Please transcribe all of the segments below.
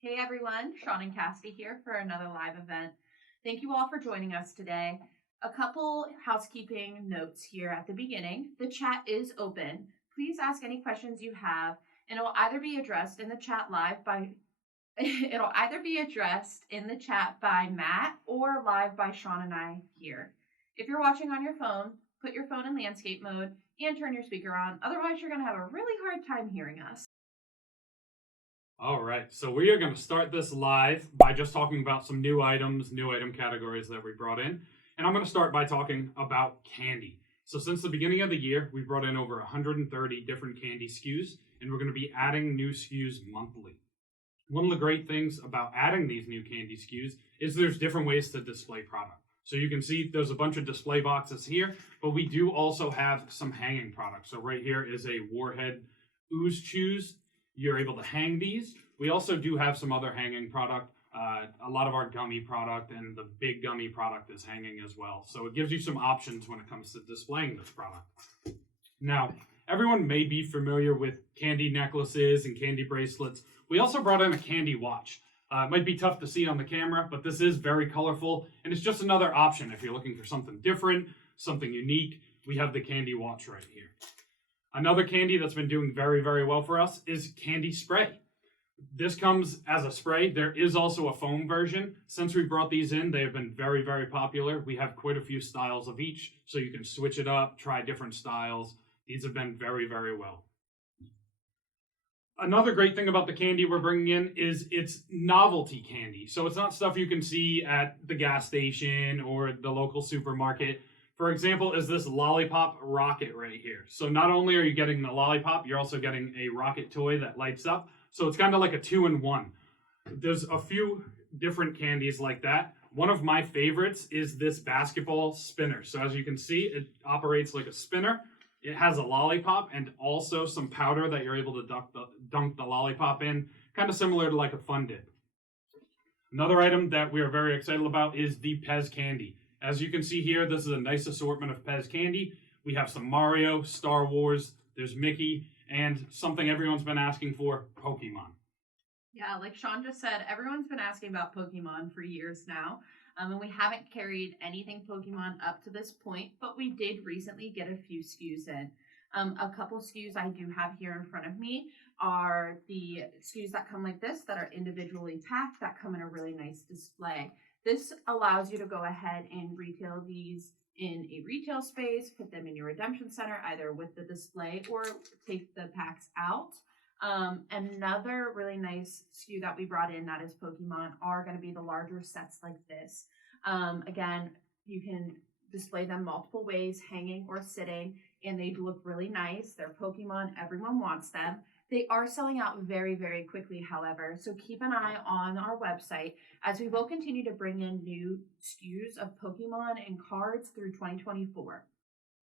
Hey everyone, Sean and Cassidy here for another live event. Thank you all for joining us today. A couple housekeeping notes here at the beginning. The chat is open. Please ask any questions you have, and it'll either be addressed in the chat live by it'll either be addressed in the chat by Matt or live by Sean and I here. If you're watching on your phone, put your phone in landscape mode and turn your speaker on. Otherwise, you're going to have a really hard time hearing us. All right, so we are going to start this live by just talking about some new items, new item categories that we brought in. And I'm going to start by talking about candy. So since the beginning of the year, we brought in over 130 different candy SKUs, and we're going to be adding new SKUs monthly. One of the great things about adding these new candy SKUs is there's different ways to display product. So you can see there's a bunch of display boxes here, but we do also have some hanging products. So right here is a Warhead Ooze Chews. You're able to hang these. We also do have some other hanging product. A lot of our gummy product and the big gummy product is hanging as well. So it gives you some options when it comes to displaying this product. Now, everyone may be familiar with candy necklaces and candy bracelets. We also brought in a candy watch. It might be tough to see on the camera, but this is very colorful, and it's just another option if you're looking for something different, something unique. We have the candy watch right here. Another candy that's been doing very, very well for us is candy spray. This comes as a spray. There is also a foam version. Since we brought these in, they have been very, very popular. We have quite a few styles of each, so you can switch it up, try different styles. These have been very, very well. Another great thing about the candy we're bringing in is it's novelty candy. So it's not stuff you can see at the gas station or the local supermarket. For example, is this lollipop rocket right here. So not only are you getting the lollipop, you're also getting a rocket toy that lights up. So it's kind of like a 2-in-1. There's a few different candies like that. One of my favorites is this basketball spinner. So as you can see, it operates like a spinner. It has a lollipop and also some powder that you're able to dunk the lollipop in, kind of similar to like a Fun Dip. Another item that we are very excited about is the Pez candy. As you can see here, this is a nice assortment of Pez candy. We have some Mario, Star Wars, there's Mickey, and something everyone's been asking for, Pokemon. Yeah, like Sean just said, everyone's been asking about Pokemon for years now. And we haven't carried anything Pokemon up to this point, but we did recently get a few SKUs in. A couple SKUs I do have here in front of me are the SKUs that come like this, that are individually packed, that come in a really nice display. This allows you to go ahead and retail these in a retail space, put them in your redemption center, either with the display or take the packs out. Another really nice SKU that we brought in that is Pokemon are going to be the larger sets like this. Again, you can display them multiple ways, hanging or sitting, and they look really nice. They're Pokemon, everyone wants them. They are selling out very, very quickly, however, so keep an eye on our website as we will continue to bring in new SKUs of Pokemon and cards through 2024.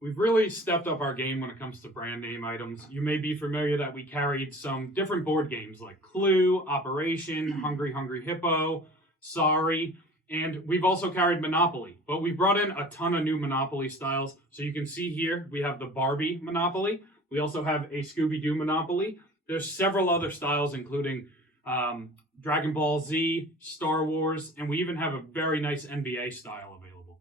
We've really stepped up our game when it comes to brand name items. You may be familiar that we carried some different board games like Clue, Operation, Hungry Hungry Hippo, Sorry, and we've also carried Monopoly. But we brought in a ton of new Monopoly styles. So you can see here, we have the Barbie Monopoly. We also have a Scooby-Doo Monopoly. There's several other styles, including Dragon Ball Z, Star Wars, and we even have a very nice NBA style available.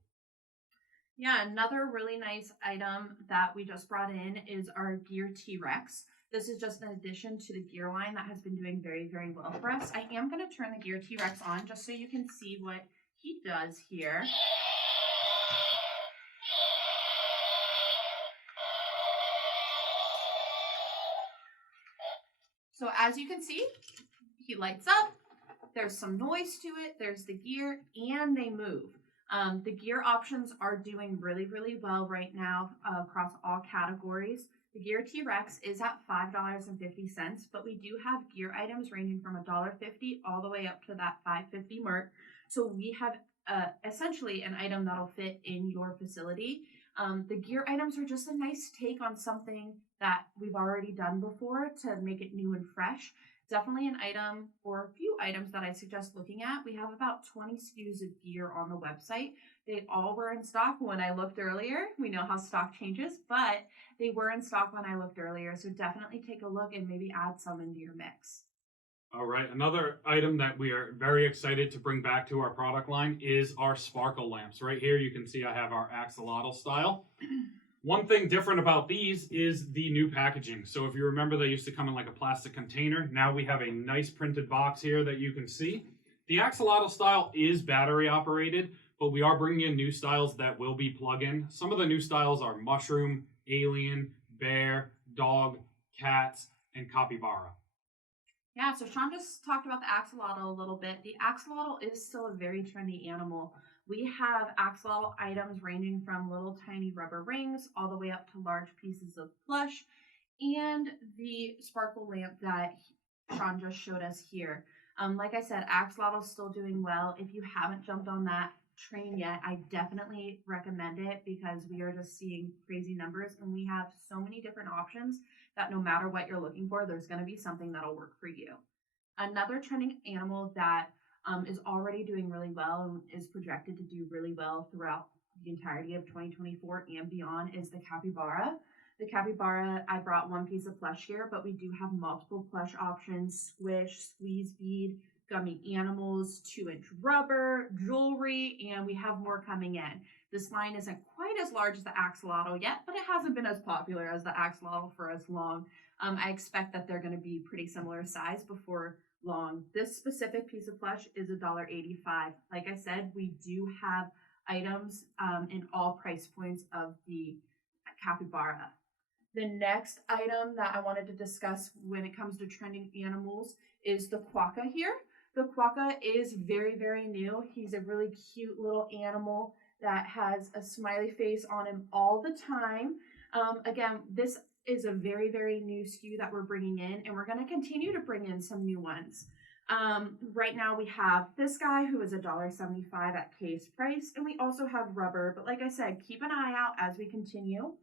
Yeah, another really nice item that we just brought in is our Gear T-Rex. This is just an addition to the gear line that has been doing very, very well for us. I am going to turn the Gear T-Rex on just so you can see what he does here. So as you can see, he lights up, there's some noise to it, there's the gear, and they move. The gear options are doing really, really well right now across all categories. The Gear T-Rex is at $5.50, but we do have gear items ranging from $1.50 all the way up to that $5.50 mark. So we have essentially an item that'll fit in your facility. The gear items are just a nice take on something that we've already done before to make it new and fresh. Definitely an item or a few items that I suggest looking at. We have about 20 SKUs of gear on the website. They all were in stock when I looked earlier. We know how stock changes, but they were in stock when I looked earlier. So definitely take a look and maybe add some into your mix. All right, another item that we are very excited to bring back to our product line is our sparkle lamps. Right here, you can see I have our axolotl style. One thing different about these is the new packaging. So if you remember, they used to come in like a plastic container. Now we have a nice printed box here that you can see. The axolotl style is battery operated, but we are bringing in new styles that will be plug-in. Some of the new styles are mushroom, alien, bear, dog, cats, and capybara. Yeah, so Sean just talked about the axolotl a little bit. The axolotl is still a very trendy animal. We have axolotl items ranging from little tiny rubber rings all the way up to large pieces of plush, and the sparkle lamp that Sean just showed us here. Like I said, axolotl's still doing well. If you haven't jumped on that train yet, I definitely recommend it because we are just seeing crazy numbers and we have so many different options that no matter what you're looking for, there's going to be something that'll work for you. Another trending animal that is already doing really well and is projected to do really well throughout the entirety of 2024 and beyond is the capybara. The capybara, I brought one piece of plush here, but we do have multiple plush options: squish, squeeze bead, gummy animals, 2-inch rubber, jewelry, and we have more coming in. This line isn't quite as large as the axolotl yet, but it hasn't been as popular as the axolotl for as long. I expect that they're going to be pretty similar size before long. This specific piece of plush is $1.85. Like I said, we do have items in all price points of the capybara. The next item that I wanted to discuss when it comes to trending animals is the quokka here. The quokka is very, very new. He's a really cute little animal that has a smiley face on him all the time. Again, this is a very, very new SKU that we're bringing in, and we're going to continue to bring in some new ones. Right now we have this guy who is $1.75 at case price, and we also have rubber. But like I said, keep an eye out as we continue.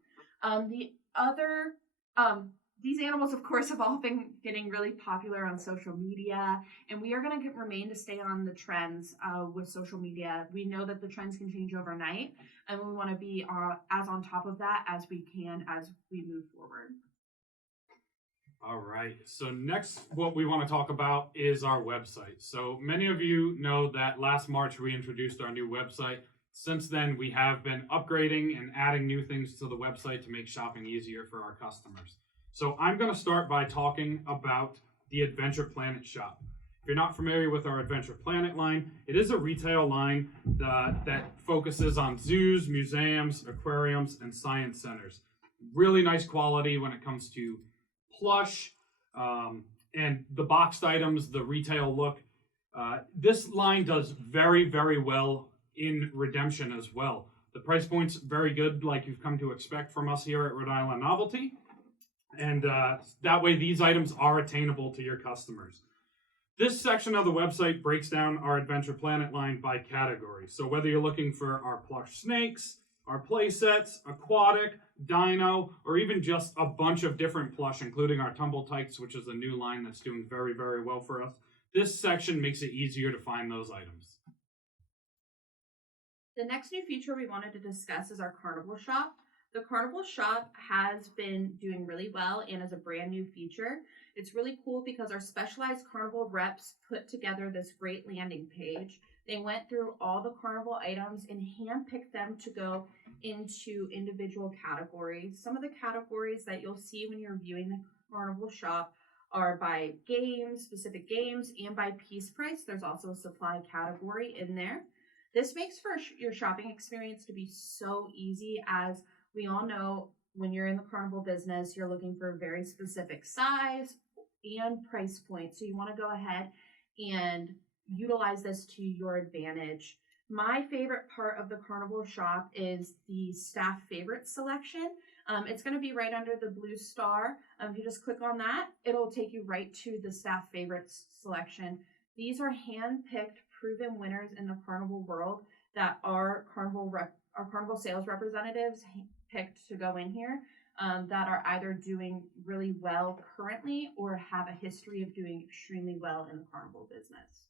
These animals, of course, have all been getting really popular on social media, and we are going to remain to stay on the trends with social media. We know that the trends can change overnight, and we want to be as on top of that as we can as we move forward. All right. So next, what we want to talk about is our website. So many of you know that last March we introduced our new website. Since then, we have been upgrading and adding new things to the website to make shopping easier for our customers. So I'm going to start by talking about the Adventure Planet shop. If you're not familiar with our Adventure Planet line, it is a retail line that focuses on zoos, museums, aquariums, and science centers. Really nice quality when it comes to plush and the boxed items, the retail look. This line does very, very well in redemption as well. The price point's very good, like you've come to expect from us here at Rhode Island Novelty. And that way these items are attainable to your customers. This section of the website breaks down our Adventure Planet line by category. So whether you're looking for our plush snakes, our play sets, aquatic, dino, or even just a bunch of different plush, including our Tumble Tykes, which is a new line that's doing very, very well for us, this section makes it easier to find those items. The next new feature we wanted to discuss is our Carnival Shop. The Carnival Shop has been doing really well and is a brand new feature. It's really cool because our specialized Carnival reps put together this great landing page. They went through all the Carnival items and handpicked them to go into individual categories. Some of the categories that you'll see when you're viewing the Carnival Shop are by games, specific games, and by piece price. There's also a supply category in there. This makes for your shopping experience to be so easy, as we all know when you're in the Carnival business, you're looking for a very specific size and price point. So you want to go ahead and utilize this to your advantage. My favorite part of the Carnival Shop is the staff favorite selection. It's going to be right under the blue star. If you just click on that, it'll take you right to the staff favorites selection. These are hand-picked, proven winners in the Carnival world that our Carnival sales representatives picked to go in here, that are either doing really well currently or have a history of doing extremely well in the Carnival business.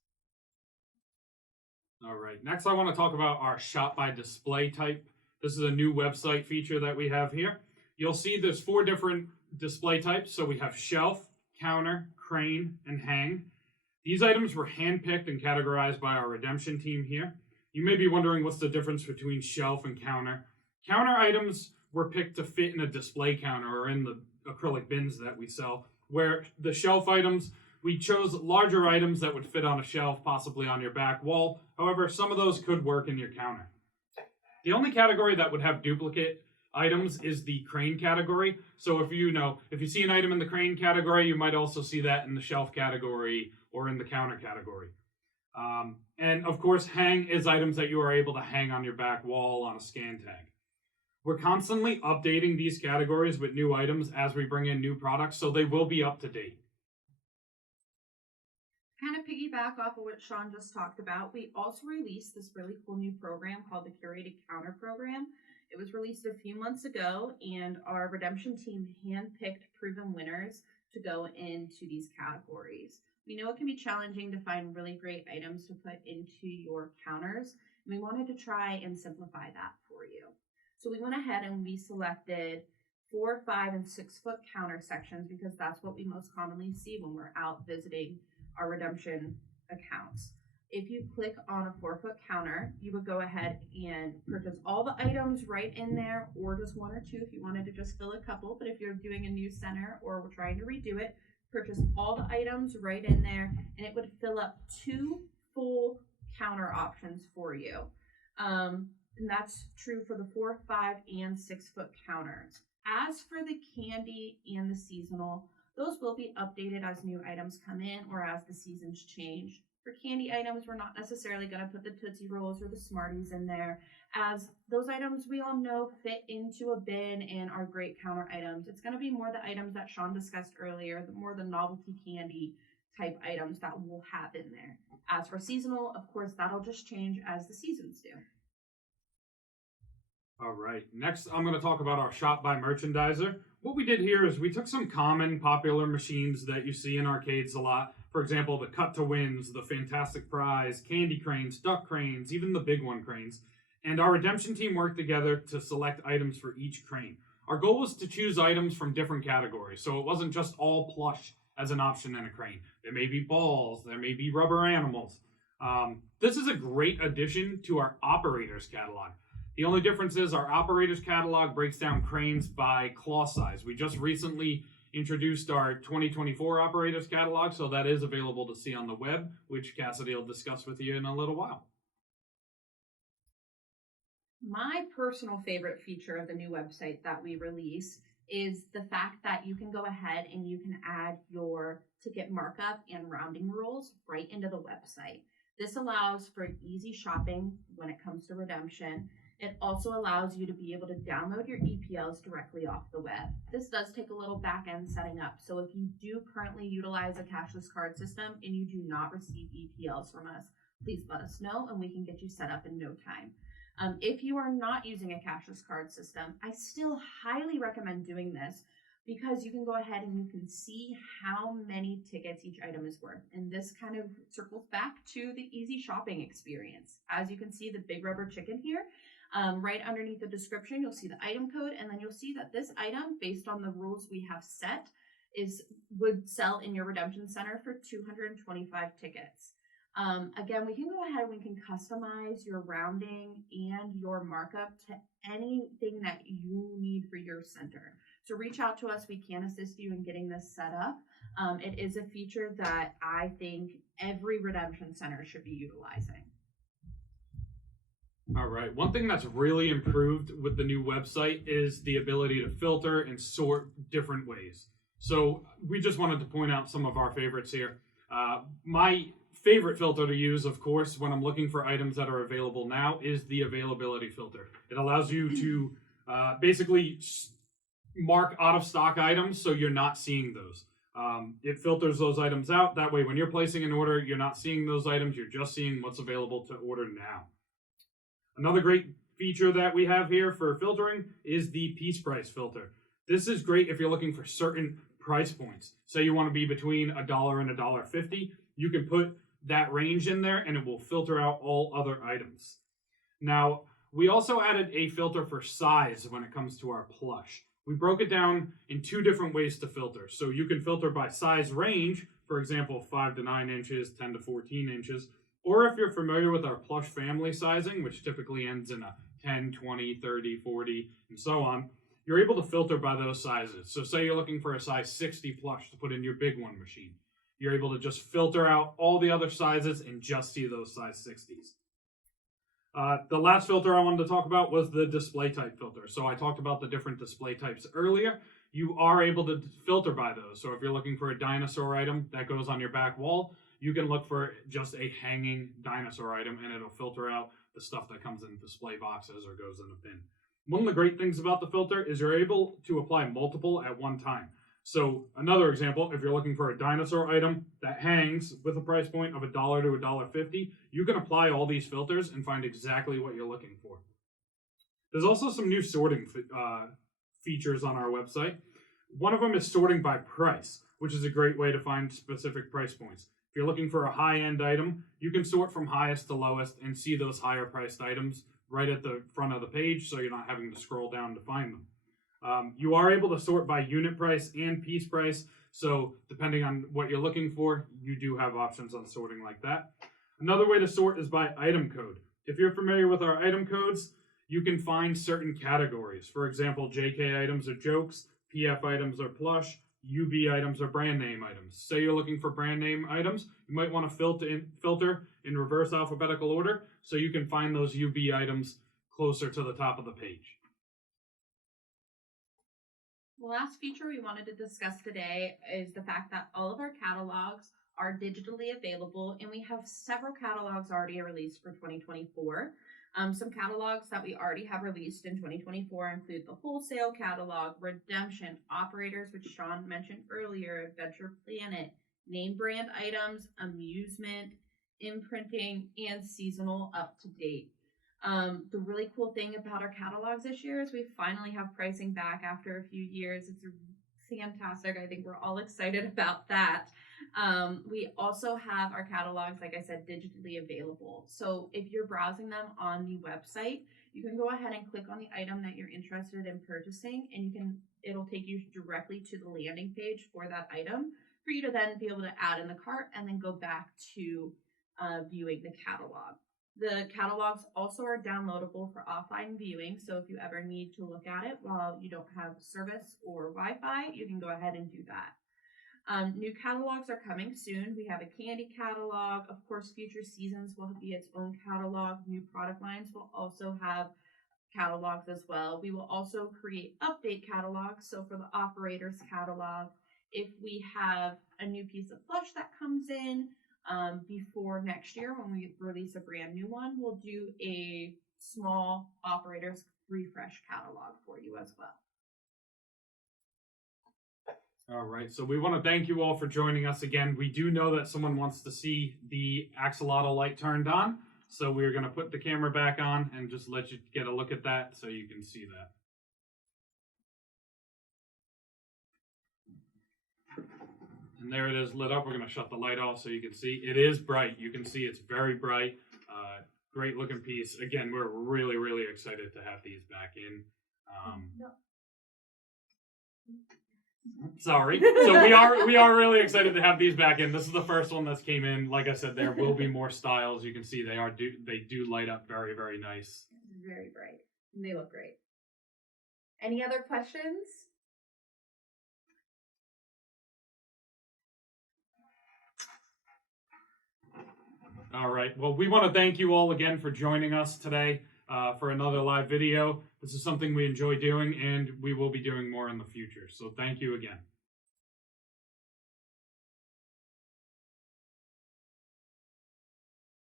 All right, next I want to talk about our shop by display type. This is a new website feature that we have here. You'll see there's 4 different display types. So we have shelf, counter, crane, and hang. These items were handpicked and categorized by our redemption team here. You may be wondering what's the difference between shelf and counter. Counter items were picked to fit in a display counter or in the acrylic bins that we sell, where the shelf items, we chose larger items that would fit on a shelf, possibly on your back wall. However, some of those could work in your counter. The only category that would have duplicate items is the crane category. So if you see an item in the crane category, you might also see that in the shelf category or in the counter category. And of course, hang is items that you are able to hang on your back wall on a scan tag. We're constantly updating these categories with new items as we bring in new products, so they will be up to date. Kind of piggyback off of what Sean just talked about, we also released this really cool new program called the Curated Counter Program. It was released a few months ago, and our redemption team handpicked proven winners to go into these categories. We know it can be challenging to find really great items to put into your counters, and we wanted to try and simplify that for you. So we went ahead and we selected 4, 5, and 6 foot counter sections because that's what we most commonly see when we're out visiting our redemption accounts. If you click on a 4 foot counter, you would go ahead and purchase all the items right in there, or just 1 or 2 if you wanted to just fill a couple. But if you're doing a new center or we're trying to redo it, purchase all the items right in there, and it would fill up 2 full counter options for you. And that's true for the 4, 5, and 6 foot counters. As for the candy and the seasonal, those will be updated as new items come in or as the seasons change. For candy items, we're not necessarily going to put the Tootsie Rolls or the Smarties in there, as those items we all know fit into a bin and are great counter items. It's going to be more the items that Sean discussed earlier, more the novelty candy type items that we'll have in there. As for seasonal, of course, that'll just change as the seasons do. All right, next I'm going to talk about our Shop by Merchandiser. What we did here is we took some common popular machines that you see in arcades a lot. For example, the Cut to Wins, the Fantastic Prize, Candy Cranes, Duck Cranes, even the Big One Cranes. And our redemption team worked together to select items for each crane. Our goal was to choose items from different categories, so it wasn't just all plush as an option in a crane. There may be balls, there may be rubber animals. This is a great addition to our operators catalog. The only difference is our operators catalog breaks down cranes by claw size. We just recently introduced our 2024 operators catalog, so that is available to see on the web, which Cassidy will discuss with you in a little while. My personal favorite feature of the new website that we released is the fact that you can go ahead and you can add your ticket markup and rounding rules right into the website. This allows for easy shopping when it comes to redemption. It also allows you to be able to download your EPLs directly off the web. This does take a little back end setting up, so if you do currently utilize a cashless card system and you do not receive EPLs from us, please let us know and we can get you set up in no time. If you are not using a cashless card system, I still highly recommend doing this because you can go ahead and you can see how many tickets each item is worth. And this kind of circles back to the easy shopping experience. As you can see the big rubber chicken here, right underneath the description, you'll see the item code, and then you'll see that this item, based on the rules we have set, would sell in your redemption center for 225 tickets. Again, we can go ahead and we can customize your rounding and your markup to anything that you need for your center. So reach out to us. We can assist you in getting this set up. It is a feature that I think every redemption center should be utilizing. All right. One thing that's really improved with the new website is the ability to filter and sort different ways. So we just wanted to point out some of our favorites here. My favorite filter to use, of course, when I'm looking for items that are available now is the availability filter. It allows you to basically mark out of stock items so you're not seeing those. It filters those items out. That way, when you're placing an order, you're not seeing those items. You're just seeing what's available to order now. Another great feature that we have here for filtering is the piece price filter. This is great if you're looking for certain price points. Say you want to be between $1 and $1.50. You can put that range in there and it will filter out all other items. Now, we also added a filter for size when it comes to our plush. We broke it down in 2 different ways to filter. So you can filter by size range for example, 5 to 9 inches, 10 to 14 inches, or if you're familiar with our plush family sizing, which typically ends in a 10, 20, 30, 40, and so on, you're able to filter by those sizes. So say you're looking for a size 60 plush to put in your big one machine. You're able to just filter out all the other sizes and just see those size 60s. The last filter I wanted to talk about was the display type filter. So I talked about the different display types earlier. You are able to filter by those. So if you're looking for a dinosaur item that goes on your back wall, you can look for just a hanging dinosaur item and it'll filter out the stuff that comes in display boxes or goes in a bin. One of the great things about the filter is you're able to apply multiple at one time. So another example, if you're looking for a dinosaur item that hangs with a price point of $1 to $1.50, you can apply all these filters and find exactly what you're looking for. There's also some new sorting features on our website. One of them is sorting by price, which is a great way to find specific price points. If you're looking for a high-end item, you can sort from highest to lowest and see those higher priced items right at the front of the page, so you're not having to scroll down to find them. You are able to sort by unit price and piece price, so depending on what you're looking for, you do have options on sorting like that. Another way to sort is by item code. If you're familiar with our item codes, you can find certain categories. For example, JK items are jokes, PF items are plush, UB items are brand name items. Say you're looking for brand name items, you might want to filter in reverse alphabetical order so you can find those UB items closer to the top of the page. The last feature we wanted to discuss today is the fact that all of our catalogs are digitally available, and we have several catalogs already released for 2024. Some catalogs that we already have released in 2024 include the wholesale catalog, redemption, operators, which Sean mentioned earlier, Adventure Planet, name brand items, amusement, imprinting, and seasonal up to date. The really cool thing about our catalogs this year is we finally have pricing back after a few years. It's fantastic. I think we're all excited about that. We also have our catalogs, like I said, digitally available. So if you're browsing them on the website, you can go ahead and click on the item that you're interested in purchasing, and it'll take you directly to the landing page for that item for you to then be able to add in the cart and then go back to viewing the catalog. The catalogs also are downloadable for offline viewing, so if you ever need to look at it while you don't have service or Wi-Fi, you can go ahead and do that. New catalogs are coming soon. We have a candy catalog. Of course, future seasons will be its own catalog. New product lines will also have catalogs as well. We will also create update catalogs. So for the operators catalog, if we have a new piece of plush that comes in before next year when we release a brand new one, we'll do a small operators refresh catalog for you as well. All right, so we want to thank you all for joining us again. We do know that someone wants to see the axolotl light turned on, so we're going to put the camera back on and just let you get a look at that so you can see that. And there it is lit up. We're going to shut the light off so you can see. It is bright. You can see it's very bright. Great looking piece. Again, we're really, really excited to have these back in. Sorry. So we are really excited to have these back in. This is the first one that's came in. Like I said, there will be more styles. You can see they do light up very, very nice. Very bright. And they look great. Any other questions? All right. Well, we want to thank you all again for joining us today for another live video. This is something we enjoy doing, and we will be doing more in the future. So thank you again.